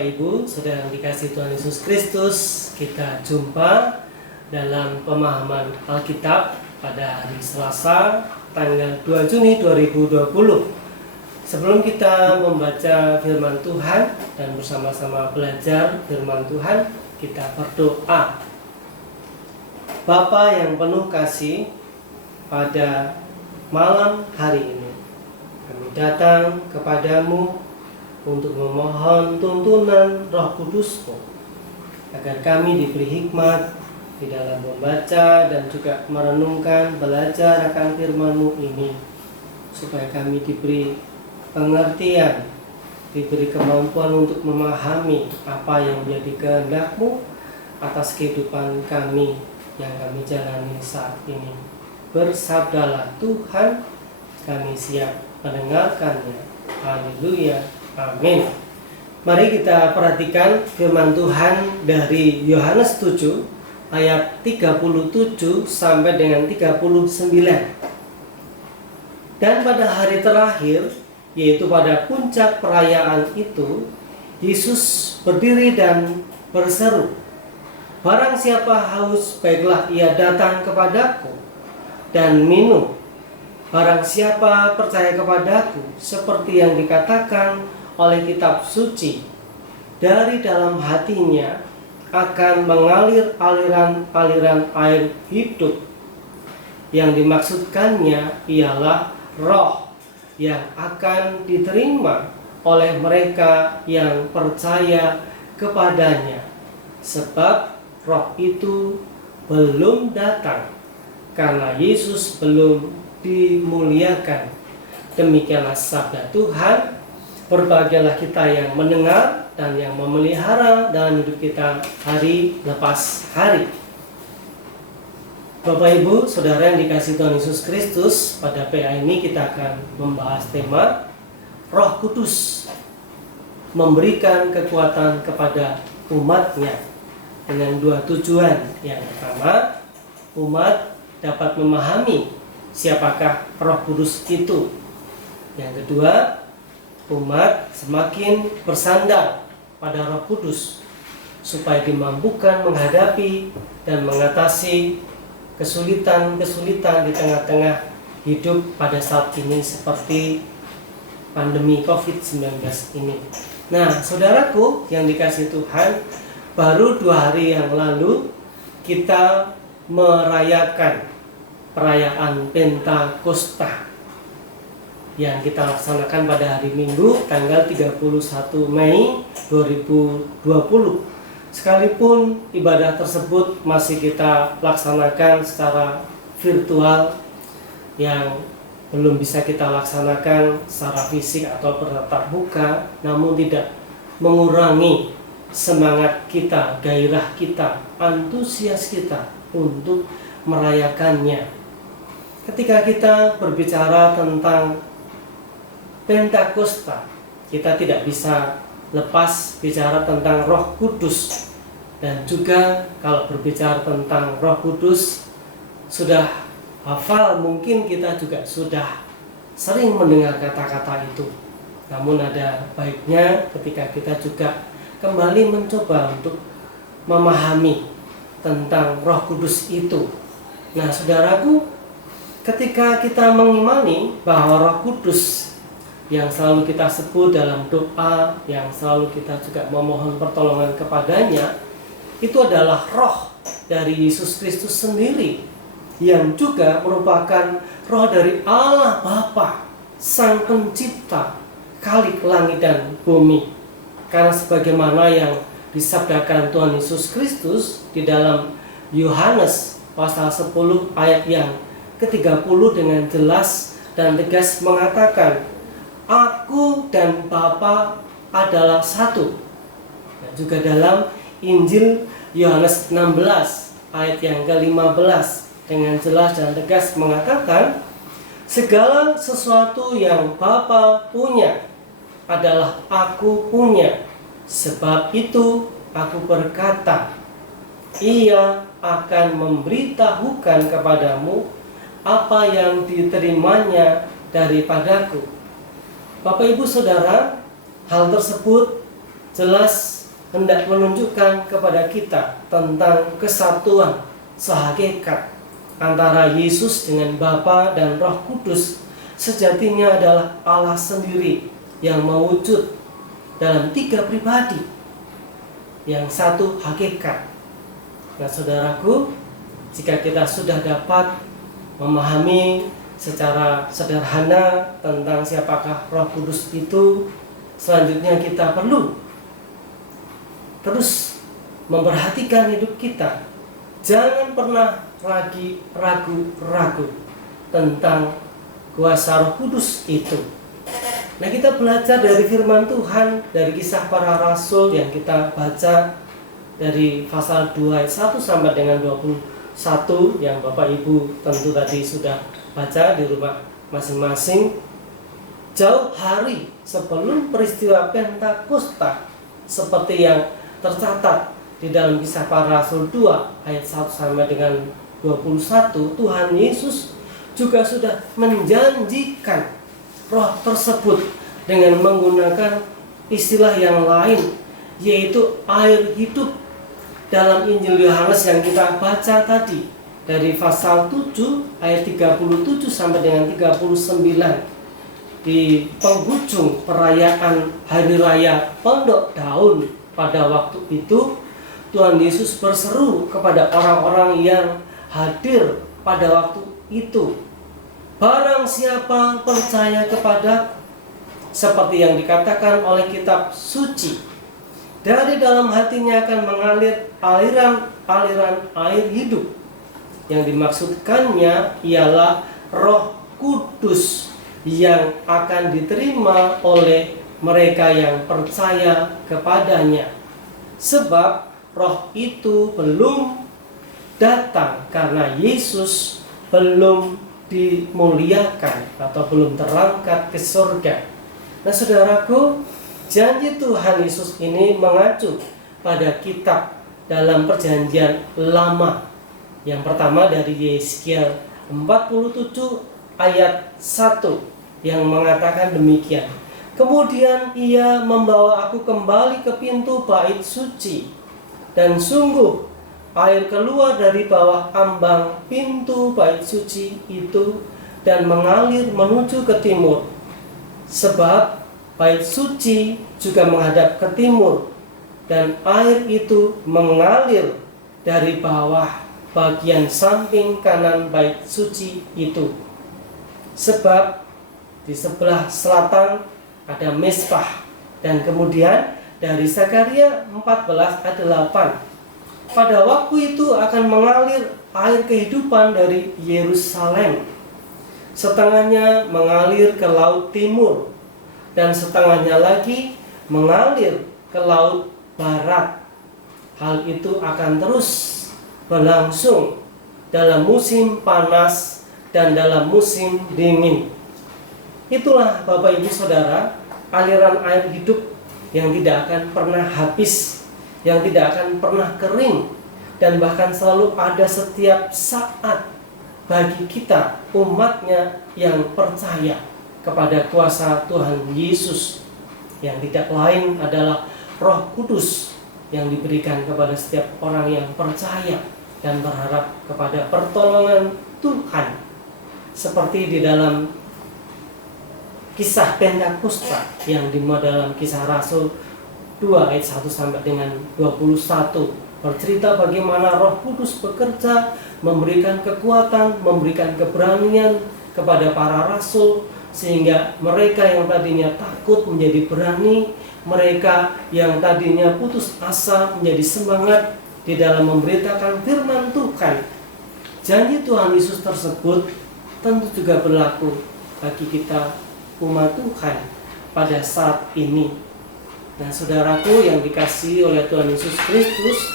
Bapak Ibu, saudara yang dikasihi Tuhan Yesus Kristus, kita jumpa dalam pemahaman Alkitab pada hari Selasa tanggal 2 Juni 2020. Sebelum kita membaca firman Tuhan dan bersama-sama belajar firman Tuhan, kita berdoa. Bapa yang penuh kasih, pada malam hari ini kami datang kepadamu untuk memohon tuntunan Roh Kudus-Mu agar kami diberi hikmat di dalam membaca dan juga merenungkan, belajar akan firman-Mu ini, supaya kami diberi pengertian, diberi kemampuan untuk memahami apa yang menjadi kehendak-Mu atas kehidupan kami yang kami jalani saat ini. Bersabdalah Tuhan, kami siap mendengarkannya. Haleluya. Amin. Mari kita perhatikan firman Tuhan dari Yohanes 7 ayat 37 sampai dengan 39. Dan pada hari terakhir, yaitu pada puncak perayaan itu, Yesus berdiri dan berseru, "Barang siapa haus, baiklah ia datang kepadaku dan minum. Barang siapa percaya kepadaku, seperti yang dikatakan oleh kitab suci, dari dalam hatinya akan mengalir aliran-aliran air hidup." Yang dimaksudkannya ialah roh yang akan diterima oleh mereka yang percaya kepadanya, sebab roh itu belum datang karena Yesus belum dimuliakan. Demikianlah sabda Tuhan. Berbahagialah kita yang mendengar dan yang memelihara dalam hidup kita hari lepas hari. Bapak Ibu, saudara yang dikasihi Tuhan Yesus Kristus, pada PA ini kita akan membahas tema Roh Kudus memberikan kekuatan kepada umatnya dengan dua tujuan. Yang pertama, umat dapat memahami siapakah Roh Kudus itu. Yang kedua, umat semakin bersandar pada Roh Kudus supaya dimampukan menghadapi dan mengatasi kesulitan-kesulitan di tengah-tengah hidup pada saat ini, seperti pandemi COVID-19 ini. Nah, saudaraku yang dikasihi Tuhan, baru 2 hari yang lalu kita merayakan perayaan Pentakosta yang kita laksanakan pada hari Minggu tanggal 31 Mei 2020. Sekalipun ibadah tersebut masih kita laksanakan secara virtual, yang belum bisa kita laksanakan secara fisik atau bertatap muka, namun tidak mengurangi semangat kita, gairah kita, antusias kita untuk merayakannya. Ketika kita berbicara tentang Pentakosta, kita tidak bisa lepas bicara tentang Roh Kudus. Dan juga kalau berbicara tentang Roh Kudus, sudah hafal, mungkin kita juga sudah sering mendengar kata-kata itu. Namun ada baiknya ketika kita juga kembali mencoba untuk memahami tentang Roh Kudus itu. Nah, saudaraku, ketika kita mengimani bahwa Roh Kudus yang selalu kita sebut dalam doa, yang selalu kita juga memohon pertolongan kepadanya, itu adalah roh dari Yesus Kristus sendiri, yang juga merupakan roh dari Allah Bapa, Sang Pencipta Khalik langit dan bumi. Karena sebagaimana yang disabdakan Tuhan Yesus Kristus di dalam Yohanes pasal 10 ayat yang ke-30 dengan jelas dan tegas mengatakan, "Aku dan Bapa adalah satu." Dan juga dalam Injil Yohanes 16 ayat yang ke-15 dengan jelas dan tegas mengatakan, "Segala sesuatu yang Bapa punya adalah Aku punya. Sebab itu Aku berkata, Ia akan memberitahukan kepadamu apa yang diterimanya daripadaku." Bapak Ibu Saudara, hal tersebut jelas hendak menunjukkan kepada kita tentang kesatuan sehakikat antara Yesus dengan Bapa dan Roh Kudus. Sejatinya adalah Allah sendiri yang mewujud dalam 3 pribadi, yang satu hakikat. Nah saudaraku, jika kita sudah dapat memahami secara sederhana tentang siapakah Roh Kudus itu, selanjutnya kita perlu terus memperhatikan hidup kita. Jangan pernah ragu-ragu tentang kuasa Roh Kudus itu. Nah, kita belajar dari firman Tuhan, dari Kisah Para Rasul yang kita baca dari pasal 2 ayat 1 sampai dengan 21 yang Bapak Ibu tentu tadi sudah baca di rumah masing-masing. Jauh hari sebelum peristiwa Pentakosta, seperti yang tercatat di dalam Kisah Para Rasul 2 ayat 1 sampai dengan 21, Tuhan Yesus juga sudah menjanjikan Roh tersebut dengan menggunakan istilah yang lain, yaitu air hidup. Dalam Injil Yohanes yang kita baca tadi dari pasal 7 ayat 37 sampai dengan 39, di penghujung perayaan Hari Raya Pondok Daun pada waktu itu, Tuhan Yesus berseru kepada orang-orang yang hadir pada waktu itu, "Barang siapa percaya kepada," seperti yang dikatakan oleh kitab suci, "dari dalam hatinya akan mengalir aliran-aliran air hidup." Yang dimaksudkannya ialah Roh Kudus yang akan diterima oleh mereka yang percaya kepadanya. Sebab Roh itu belum datang karena Yesus belum dimuliakan atau belum terangkat ke surga. Nah saudaraku, janji Tuhan Yesus ini mengacu pada kitab dalam Perjanjian Lama. Yang pertama dari Yeskiel 47 ayat 1 yang mengatakan demikian, "Kemudian ia membawa aku kembali ke pintu bait suci, dan sungguh air keluar dari bawah ambang pintu bait suci itu dan mengalir menuju ke timur. Sebab bait suci juga menghadap ke timur, dan air itu mengalir dari bawah bagian samping kanan bait suci itu. Sebab di sebelah selatan ada mezbah." Dan kemudian dari Zakaria 14 ayat 8, "Pada waktu itu akan mengalir air kehidupan dari Yerusalem. Setengahnya mengalir ke laut timur, dan setengahnya lagi mengalir ke laut barat. Hal itu akan terus berlangsung dalam musim panas dan dalam musim dingin." Itulah Bapak Ibu Saudara, aliran air hidup yang tidak akan pernah habis, yang tidak akan pernah kering, dan bahkan selalu ada setiap saat bagi kita umatnya yang percaya kepada kuasa Tuhan Yesus, yang tidak lain adalah Roh Kudus yang diberikan kepada setiap orang yang percaya dan berharap kepada pertolongan Tuhan. Seperti di dalam kisah Pentakosta yang dimuat dalam Kisah Rasul 2 ayat 1 sampai dengan 21, bercerita bagaimana Roh Kudus bekerja, memberikan kekuatan, memberikan keberanian kepada para rasul, sehingga mereka yang tadinya takut menjadi berani, mereka yang tadinya putus asa menjadi semangat di dalam memberitakan firman Tuhan. Janji Tuhan Yesus tersebut tentu juga berlaku bagi kita umat Tuhan pada saat ini. Nah saudaraku yang dikasihi oleh Tuhan Yesus Kristus,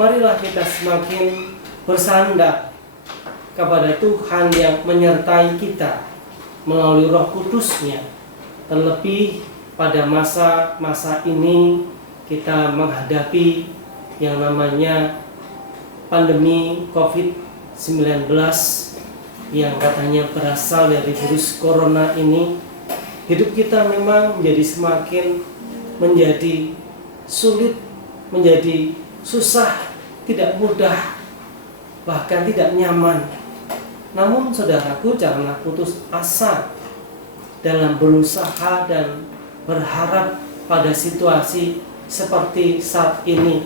marilah kita semakin bersandar kepada Tuhan yang menyertai kita melalui Roh Kudus-Nya. Terlebih pada masa-masa ini kita menghadapi yang namanya pandemi COVID-19 yang katanya berasal dari virus corona ini. Hidup kita memang menjadi semakin menjadi sulit, menjadi susah, tidak mudah, bahkan tidak nyaman. Namun saudaraku, janganlah putus asa dalam berusaha dan berharap pada situasi seperti saat ini.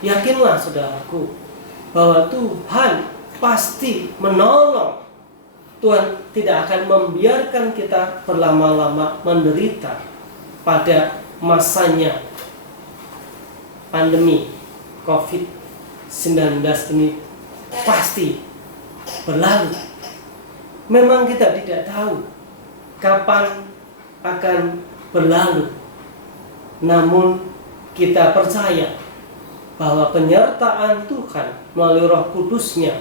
Yakinlah saudaraku bahwa Tuhan pasti menolong. Tuhan tidak akan membiarkan kita berlama-lama menderita pada masanya pandemi COVID-19 ini pasti berlalu. Memang kita tidak tahu kapan akan berlalu, namun kita percaya bahwa penyertaan Tuhan melalui Roh Kudus-Nya,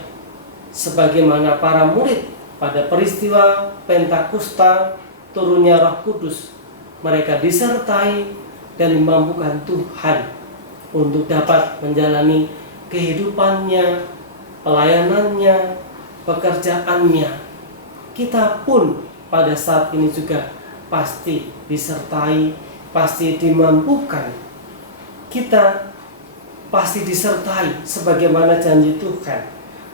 sebagaimana para murid pada peristiwa Pentakosta turunnya Roh Kudus, mereka disertai dan dimampukan Tuhan untuk dapat menjalani kehidupannya, pelayanannya, pekerjaannya. Kita pun pada saat ini juga pasti disertai, pasti dimampukan. Kita pasti disertai sebagaimana janji Tuhan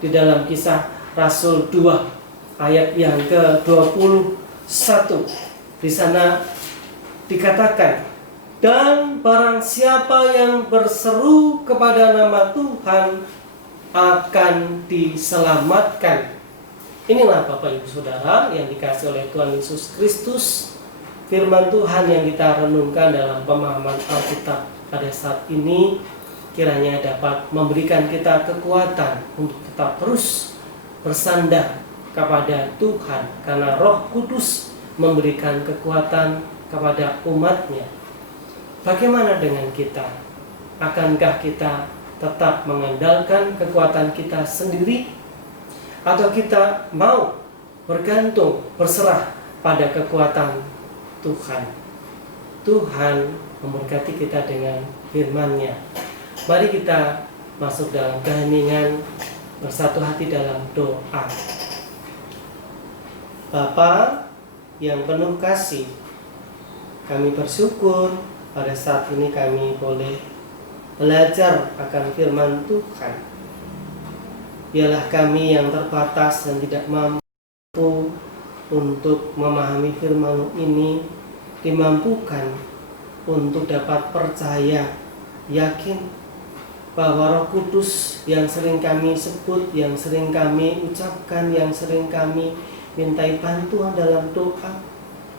di dalam Kisah Rasul 2 ayat yang ke-21. Di sana dikatakan, dan barang siapa yang berseru kepada nama Tuhan akan diselamatkan. Inilah Bapak Ibu Saudara yang dikasihi oleh Tuhan Yesus Kristus, firman Tuhan yang kita renungkan dalam pemahaman Alkitab pada saat ini, kiranya dapat memberikan kita kekuatan untuk tetap terus bersandar kepada Tuhan, karena Roh Kudus memberikan kekuatan kepada umat-Nya. Bagaimana dengan kita? Akankah kita tetap mengandalkan kekuatan kita sendiri, atau kita mau bergantung, berserah pada kekuatan Tuhan? Tuhan memberkati kita dengan firman-Nya. Mari kita masuk dalam keheningan, bersatu hati dalam doa. Bapa yang penuh kasih, kami bersyukur pada saat ini kami boleh belajar akan firman Tuhan. Biarlah kami yang terbatas dan tidak mampu untuk memahami firman ini dimampukan untuk dapat percaya, yakin bahwa Roh Kudus yang sering kami sebut, yang sering kami ucapkan, yang sering kami mintai bantuan dalam doa,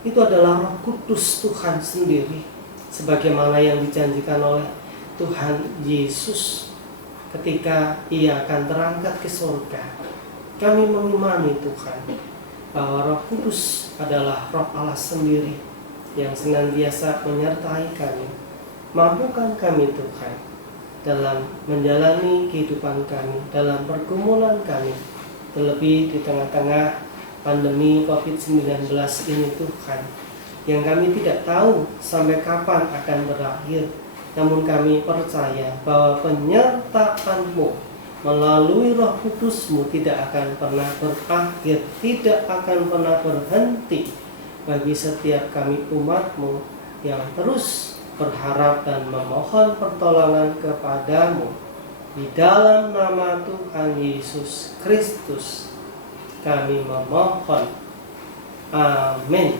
itu adalah Roh Kudus Tuhan sendiri, sebagaimana yang dijanjikan oleh Tuhan Yesus ketika Ia akan terangkat ke surga. Kami mengimani Tuhan bahwa Roh Kudus adalah Roh Allah sendiri yang senantiasa menyertai kami. Mampukan kami Tuhan dalam menjalani kehidupan kami, dalam pergumulan kami, terlebih di tengah-tengah pandemi COVID-19 ini Tuhan, yang kami tidak tahu sampai kapan akan berakhir. Namun kami percaya bahwa penyertaan-Mu melalui Roh Kudus-Mu tidak akan pernah berakhir, tidak akan pernah berhenti bagi setiap kami umat-Mu yang terus berharap dan memohon pertolongan kepadamu. Di dalam nama Tuhan Yesus Kristus kami memohon. Amin.